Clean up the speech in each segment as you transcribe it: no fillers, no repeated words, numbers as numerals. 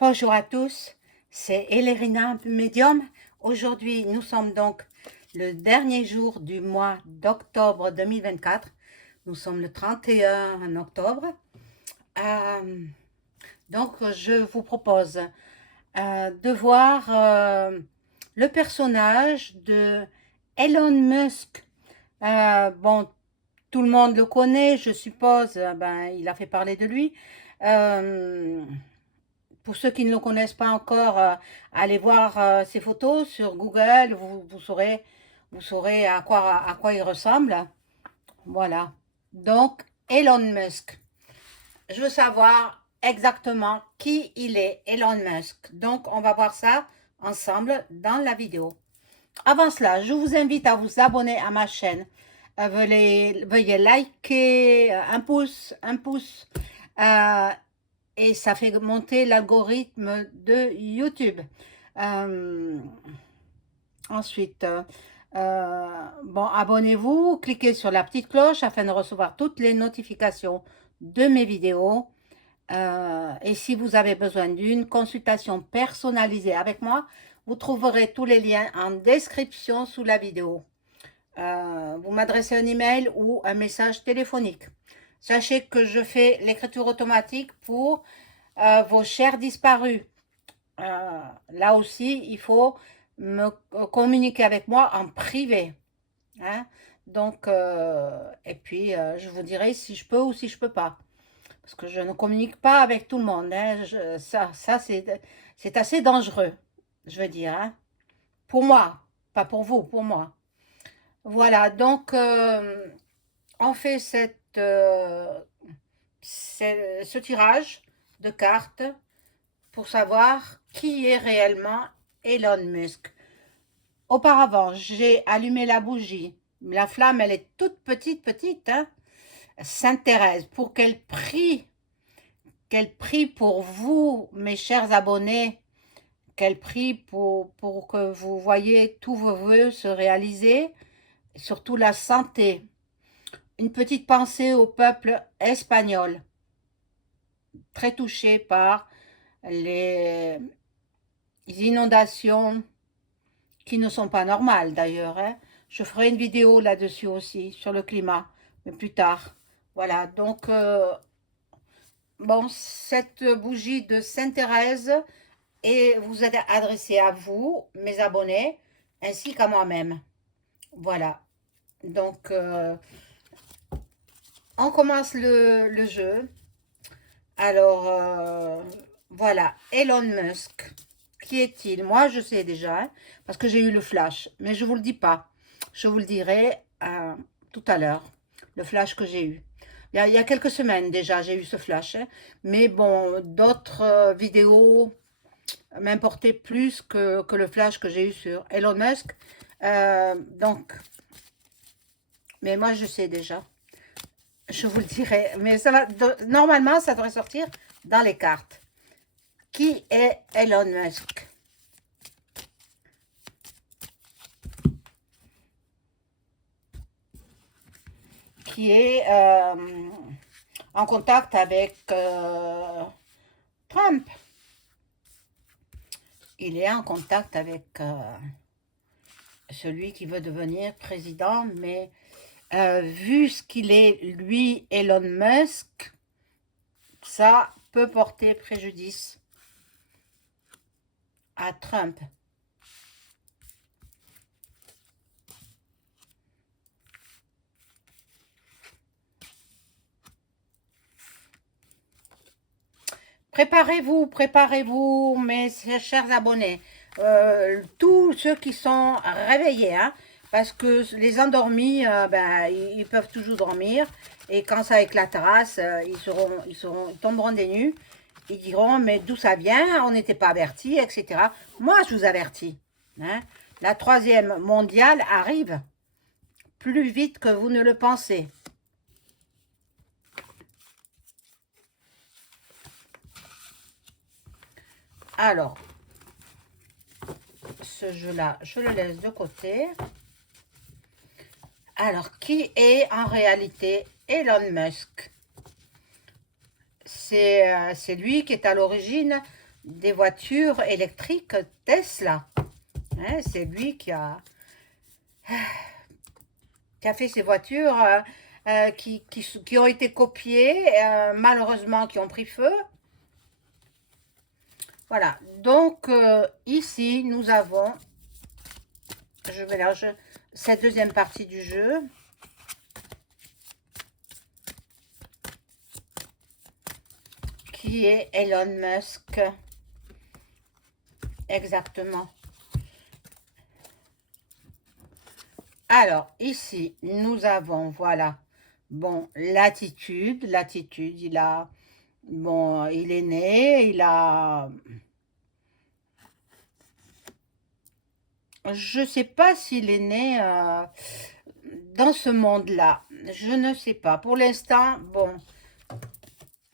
Bonjour à tous, c'est Elérina Médium. Aujourd'hui, nous sommes donc le dernier jour du mois d'octobre 2024. Nous sommes le 31 octobre. Euh, donc, je vous propose de voir le personnage de Elon Musk. Bon, tout le monde le connaît, je suppose. Ben, il a fait parler de lui. Euh, Pour ceux qui ne le connaissent pas encore, allez voir ses photos sur Google, vous saurez à quoi il ressemble. Voilà. Donc, Elon Musk. Je veux savoir exactement qui il est, Elon Musk. Donc, on va voir ça ensemble dans la vidéo. Avant cela, je vous invite à vous abonner à ma chaîne. Veuillez liker, un pouce. Euh, et ça fait monter l'algorithme de YouTube. Euh, ensuite, bon, abonnez-vous, cliquez sur la petite cloche afin de recevoir toutes les notifications de mes vidéos. Et si vous avez besoin d'une consultation personnalisée avec moi, vous trouverez tous les liens en description sous la vidéo. Vous m'adressez un email ou un message téléphonique. Sachez que je fais l'écriture automatique pour vos chers disparus. Là aussi, il faut me communiquer avec moi en privé. Hein. Donc, et puis, je vous dirai si je peux ou si je peux pas. Parce que je ne communique pas avec tout le monde. Hein. Ça c'est assez dangereux, je veux dire. Hein. Pour moi, pas pour vous, pour moi. Voilà, donc, on fait ce tirage de cartes pour savoir qui est réellement Elon Musk. Auparavant, j'ai allumé la bougie. La flamme, elle est toute petite, hein. Sainte Thérèse, pour qu'elle prie pour vous, mes chers abonnés, qu'elle prie pour que vous voyez tous vos vœux se réaliser, surtout la santé. Une petite pensée au peuple espagnol, très touché par les inondations qui ne sont pas normales d'ailleurs. Hein. Je ferai une vidéo là-dessus aussi, sur le climat, mais plus tard. Voilà, donc, bon, cette bougie de Sainte-Thérèse vous êtes adressée à vous, mes abonnés, ainsi qu'à moi-même. Voilà, donc, on commence le jeu. Alors, voilà, Elon Musk. Qui est-il? Moi, je sais déjà, hein, parce que j'ai eu le flash, mais je ne vous le dis pas. Je vous le dirai tout à l'heure, le flash que j'ai eu. Il y a quelques semaines déjà, j'ai eu ce flash. Hein, mais bon, d'autres vidéos m'importaient plus que le flash que j'ai eu sur Elon Musk. Donc, mais moi, je sais déjà. Je vous le dirai. Mais ça va, normalement, ça devrait sortir dans les cartes. Qui est Elon Musk? Qui est en contact avec Trump. Il est en contact avec celui qui veut devenir président, mais vu ce qu'il est, lui, Elon Musk, ça peut porter préjudice à Trump. Préparez-vous, mes chers abonnés. Tous ceux qui sont réveillés, hein, parce que les endormis, ben, ils peuvent toujours dormir. Et quand ça éclatera, ils tomberont des nues. Ils diront, mais d'où ça vient? On n'était pas avertis, etc. Moi, je vous avertis. Hein. La troisième mondiale arrive plus vite que vous ne le pensez. Alors, ce jeu-là, je le laisse de côté. Alors, qui est en réalité Elon Musk? C'est lui qui est à l'origine des voitures électriques Tesla. Hein, c'est lui qui a fait ces voitures qui ont été copiées, malheureusement qui ont pris feu. Voilà, donc ici nous avons, je mélange cette deuxième partie du jeu. Qui est Elon Musk. Exactement. Alors, ici, nous avons, voilà, bon, l'attitude, bon, il est né, je sais pas s'il est né dans ce monde-là, je ne sais pas. Pour l'instant, bon,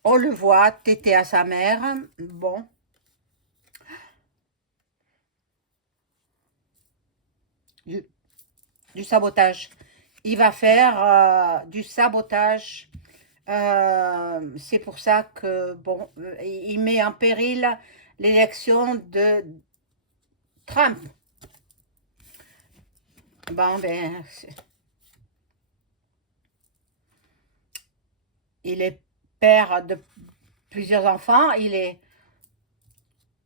on le voit téter à sa mère, bon. Du sabotage. Il va faire du sabotage. C'est pour ça que, bon, il met en péril l'élection de Trump. Bon, ben, il est père de plusieurs enfants. Il est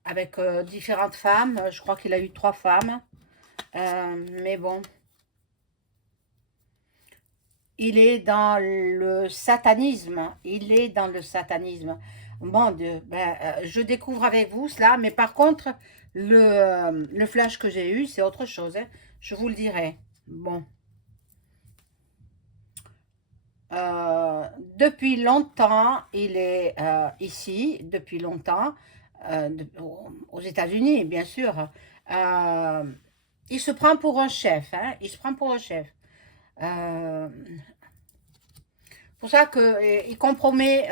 avec différentes femmes. Je crois qu'il a eu 3 femmes. Mais bon. Il est dans le satanisme. Il est dans le satanisme. Bon, je découvre avec vous cela, mais par contre, le flash que j'ai eu, c'est autre chose. Hein. Je vous le dirai. Bon. Depuis longtemps, il est ici, depuis longtemps, aux États-Unis, bien sûr. Euh, il se prend pour un chef. Hein, il se prend pour un chef. Euh, pour ça qu'il compromet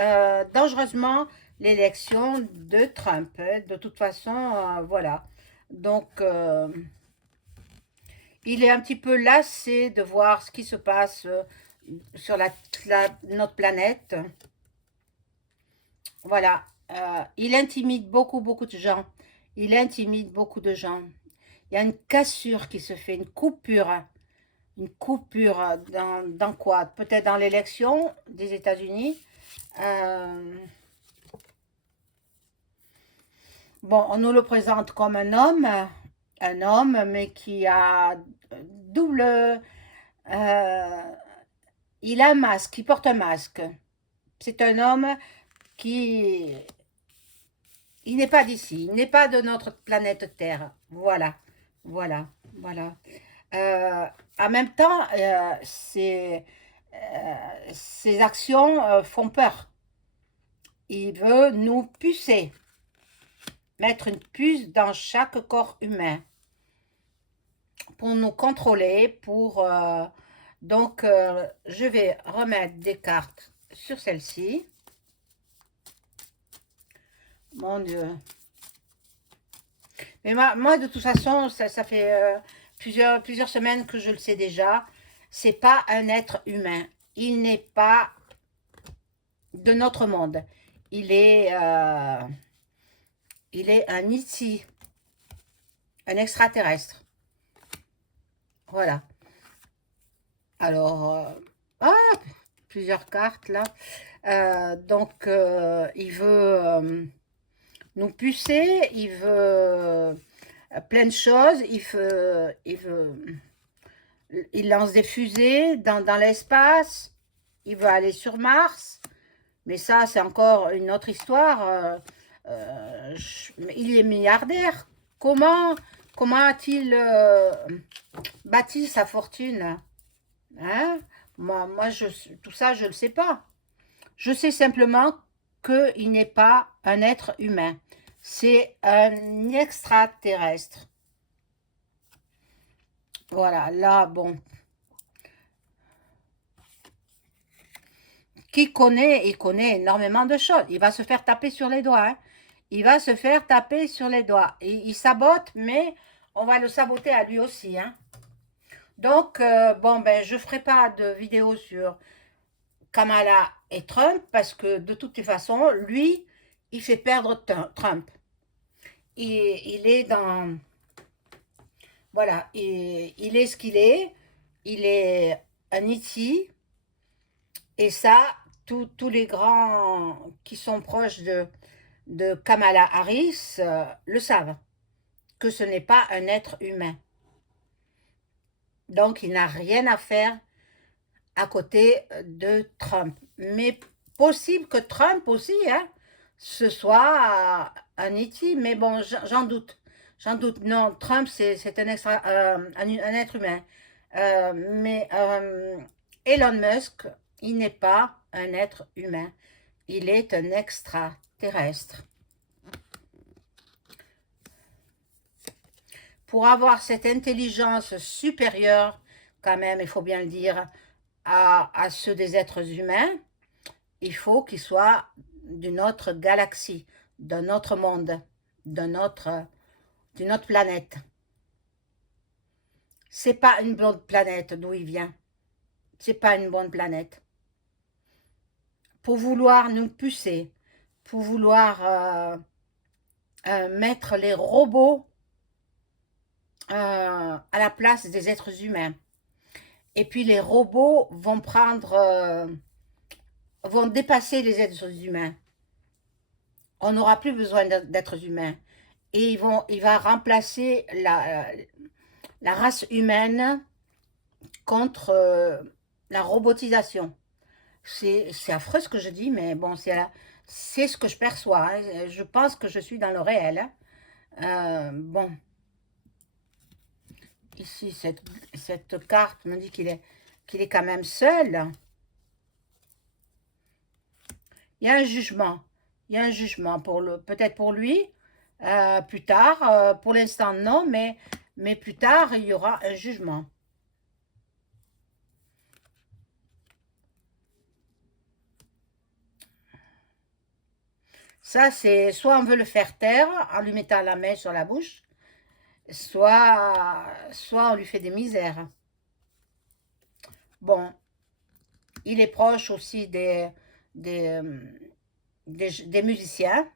dangereusement l'élection de Trump. Hein. De toute façon, voilà. Donc, il est un petit peu lassé de voir ce qui se passe sur notre planète. Voilà. Il intimide beaucoup de gens. Il intimide beaucoup de gens. Il y a une cassure qui se fait, une coupure. Une coupure dans quoi? Peut-être dans l'élection des États-Unis. Bon, on nous le présente comme un homme, mais qui a double... il a un masque, il porte un masque. C'est un homme qui... Il n'est pas d'ici, il n'est pas de notre planète Terre. Voilà, voilà, voilà. Euh, En même temps, ses actions font peur. Il veut nous pucer, mettre une puce dans chaque corps humain pour nous contrôler, donc, je vais remettre des cartes sur celle-ci. Mon Dieu. Mais moi, de toute façon, ça fait plusieurs semaines que je le sais déjà. C'est pas un être humain. Il n'est pas de notre monde. Il est un ici, un extraterrestre. Voilà. Alors, plusieurs cartes là. Donc, il veut nous pucer, il veut plein de choses, il lance des fusées dans l'espace, il veut aller sur Mars, mais ça c'est encore une autre histoire. Il est milliardaire. Comment a-t-il bâti sa fortune? Hein? Moi, tout ça, je ne le sais pas. Je sais simplement qu'il n'est pas un être humain. C'est un extraterrestre. Voilà, là, bon. Il connaît énormément de choses. Il va se faire taper sur les doigts. Hein. Il va se faire taper sur les doigts. Il sabote, mais on va le saboter à lui aussi. Hein. Donc, bon, ben, je ne ferai pas de vidéo sur Kamala et Trump parce que de toutes les façons, lui, il fait perdre Trump. il est dans... Voilà, il est ce qu'il est. Il est un E.T. Et ça, tous les grands qui sont proches de Kamala Harris le savent, que ce n'est pas un être humain. Donc, il n'a rien à faire à côté de Trump. Mais possible que Trump aussi, hein, ce soit un E.T., mais bon, j'en doute. J'en doute. Non, Trump, c'est un être humain. Mais Elon Musk, il n'est pas un être humain. Il est un extraterrestre. Pour avoir cette intelligence supérieure, quand même, il faut bien le dire, à ceux des êtres humains, il faut qu'ils soient d'une autre galaxie, d'un autre monde, d'une autre planète. C'est pas une bonne planète d'où il vient. C'est pas une bonne planète. Pour vouloir nous pucer, pour vouloir mettre les robots à la place des êtres humains. Et puis les robots vont dépasser les êtres humains. On n'aura plus besoin d'êtres humains. Et il va remplacer la race humaine contre la robotisation. C'est affreux ce que je dis, mais bon, c'est ce que je perçois. Hein. Je pense que je suis dans le réel. Hein. Bon. Ici, cette carte me dit qu'il est quand même seul. Il y a un jugement. Il y a un jugement peut-être pour lui, plus tard. Pour l'instant, non, mais plus tard, il y aura un jugement. Ça, c'est soit on veut le faire taire en lui mettant la main sur la bouche, soit on lui fait des misères. Bon, il est proche aussi des musiciens.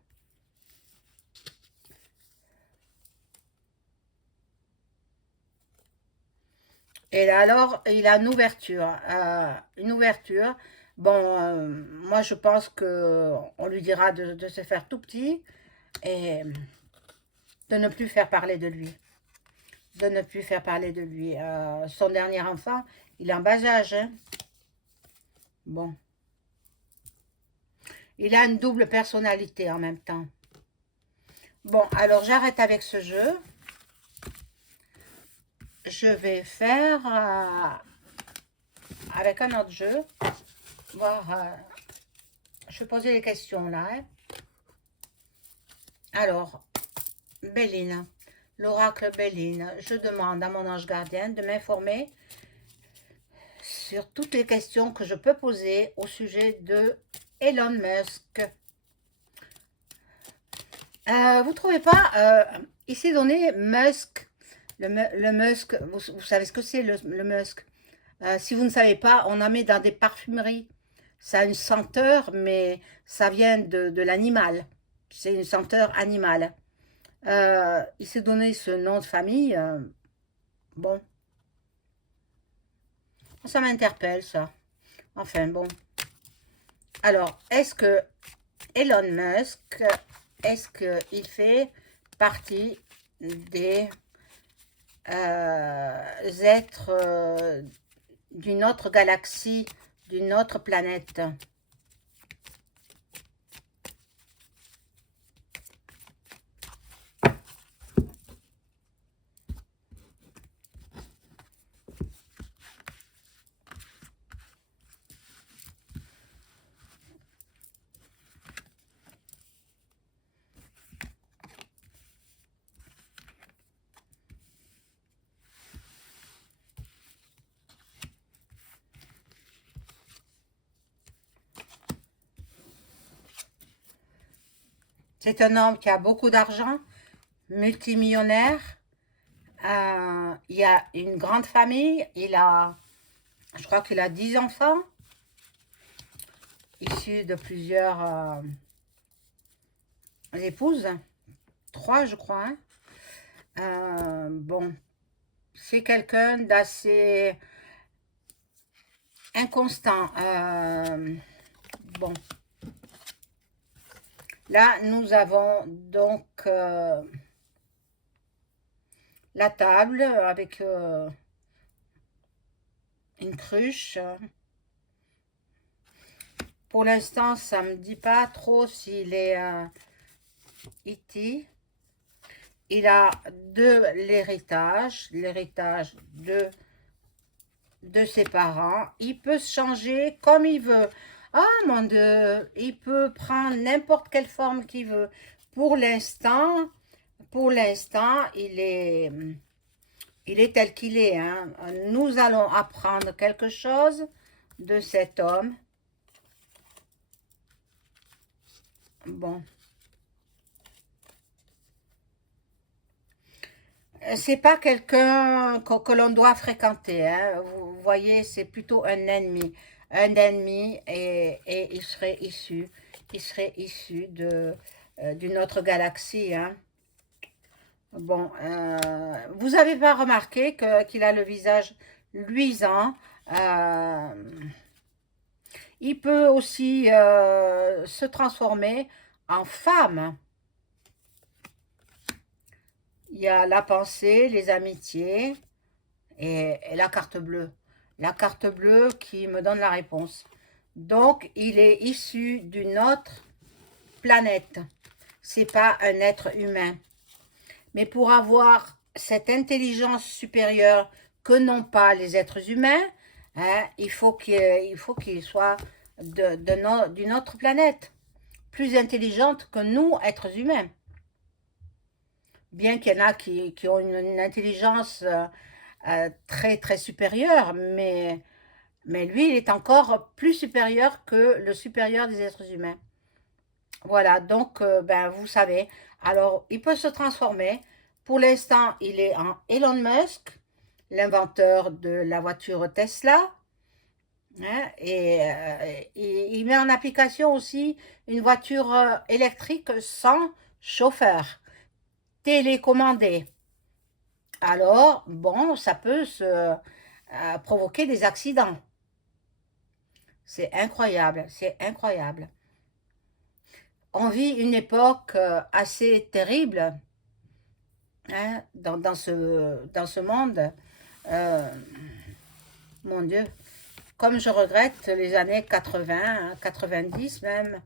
Et là, alors, il a une ouverture. Une ouverture. Bon, moi, je pense qu'on lui dira de se faire tout petit et de ne plus faire parler de lui. De ne plus faire parler de lui. Son dernier enfant, il est en bas âge. Hein. Bon. Il a une double personnalité en même temps. Bon, alors j'arrête avec ce jeu. Je vais faire avec un autre jeu. Voir. Je vais poser les questions là. Hein. Alors, Béline, l'oracle Béline, je demande à mon ange gardien de m'informer sur toutes les questions que je peux poser au sujet de Elon Musk. Vous trouvez pas ici donné Musk, le Musk, vous savez ce que c'est le Musk. Si vous ne savez pas, on en met dans des parfumeries. Ça a une senteur, mais ça vient de l'animal. C'est une senteur animale. Il s'est donné ce nom de famille. Bon, ça m'interpelle, ça. Enfin, bon. Alors, est-ce que Elon Musk, est-ce qu'il fait partie des êtres d'une autre galaxie, d'une autre planète? C'est un homme qui a beaucoup d'argent, multimillionnaire. Il a une grande famille. Je crois qu'il a 10 enfants, issus de plusieurs épouses. 3, je crois. Hein. Bon, c'est quelqu'un d'assez inconstant. Bon, là, nous avons donc la table avec une cruche. Pour l'instant, ça me dit pas trop s'il est E.T. Il a de l'héritage de ses parents. Il peut se changer comme il veut. Ah mon Dieu, il peut prendre n'importe quelle forme qu'il veut. Pour l'instant, il est tel qu'il est. Hein. Nous allons apprendre quelque chose de cet homme. Bon. C'est pas quelqu'un que l'on doit fréquenter. Hein. Vous voyez, c'est plutôt un ennemi. Un ennemi et il serait issu d'une autre galaxie. Hein. Bon, vous avez pas remarqué qu'il a le visage luisant. euh, il peut aussi se transformer en femme. Il y a la pensée, les amitiés et la carte bleue. La carte bleue qui me donne la réponse. Donc, il est issu d'une autre planète. C'est pas un être humain. Mais pour avoir cette intelligence supérieure que n'ont pas les êtres humains, hein, il faut qu'il soit d'une autre planète, plus intelligente que nous, êtres humains. Bien qu'il y en a qui ont une intelligence très très supérieure, mais lui, il est encore plus supérieur que le supérieur des êtres humains. Voilà, donc, ben, vous savez. Alors, il peut se transformer. Pour l'instant, il est en Elon Musk, l'inventeur de la voiture Tesla. Hein, et il met en application aussi une voiture électrique sans chauffeur, télécommandée. Alors, bon, ça peut provoquer des accidents. C'est incroyable, c'est incroyable. On vit une époque assez terrible hein, dans ce monde. Euh, mon Dieu, comme je regrette les années 80, hein, 90 même,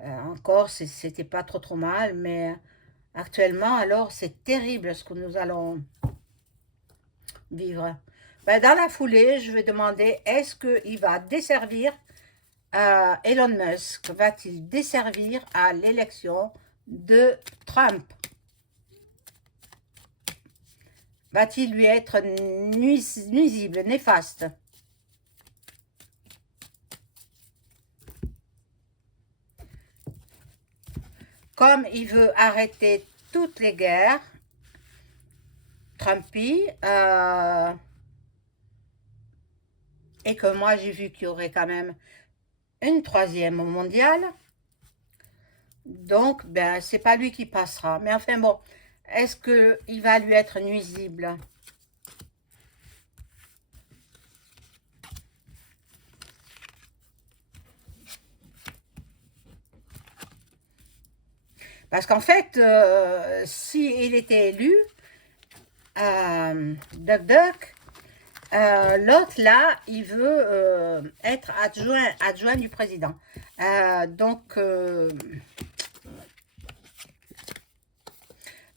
encore, c'était pas trop mal, mais actuellement, alors, c'est terrible ce que nous allons vivre. Ben, dans la foulée, je vais demander, est-ce qu'il va desservir Elon Musk? Va-t-il desservir à l'élection de Trump? Va-t-il lui être nuisible, néfaste? Comme il veut arrêter toutes les guerres, Trumpy, et que moi j'ai vu qu'il y aurait quand même une troisième mondiale, donc ben c'est pas lui qui passera. Mais enfin bon, est-ce qu'il va lui être nuisible? Parce qu'en fait, s'il était élu, Duck Duck, l'autre là, il veut être adjoint du président. Donc,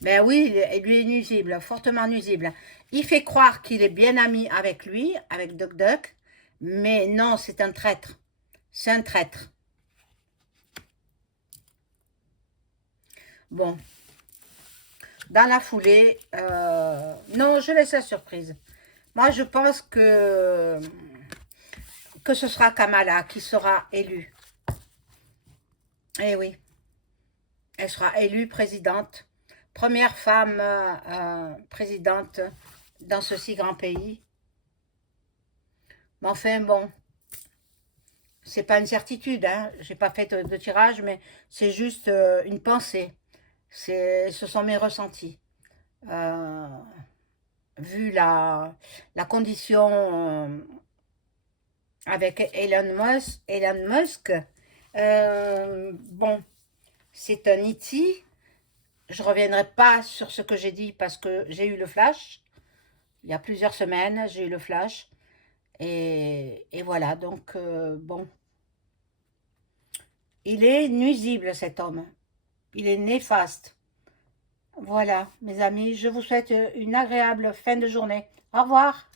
ben oui, il lui est nuisible, fortement nuisible. Il fait croire qu'il est bien ami avec lui, avec Duck Duck, mais non, c'est un traître. C'est un traître. Bon, dans la foulée, non, je laisse la surprise. Moi, je pense que ce sera Kamala qui sera élue. Eh oui, elle sera élue présidente. Première femme présidente dans ce si grand pays. Mais enfin, bon, c'est pas une certitude, hein. J'ai pas fait de tirage, mais c'est juste une pensée. Ce sont mes ressentis. Euh, Vu la condition avec Elon Musk, bon, c'est un E.T. Je ne reviendrai pas sur ce que j'ai dit parce que j'ai eu le flash. Il y a plusieurs semaines, j'ai eu le flash. Et voilà, donc, bon, il est nuisible cet homme. Il est néfaste. Voilà, mes amis, je vous souhaite une agréable fin de journée. Au revoir.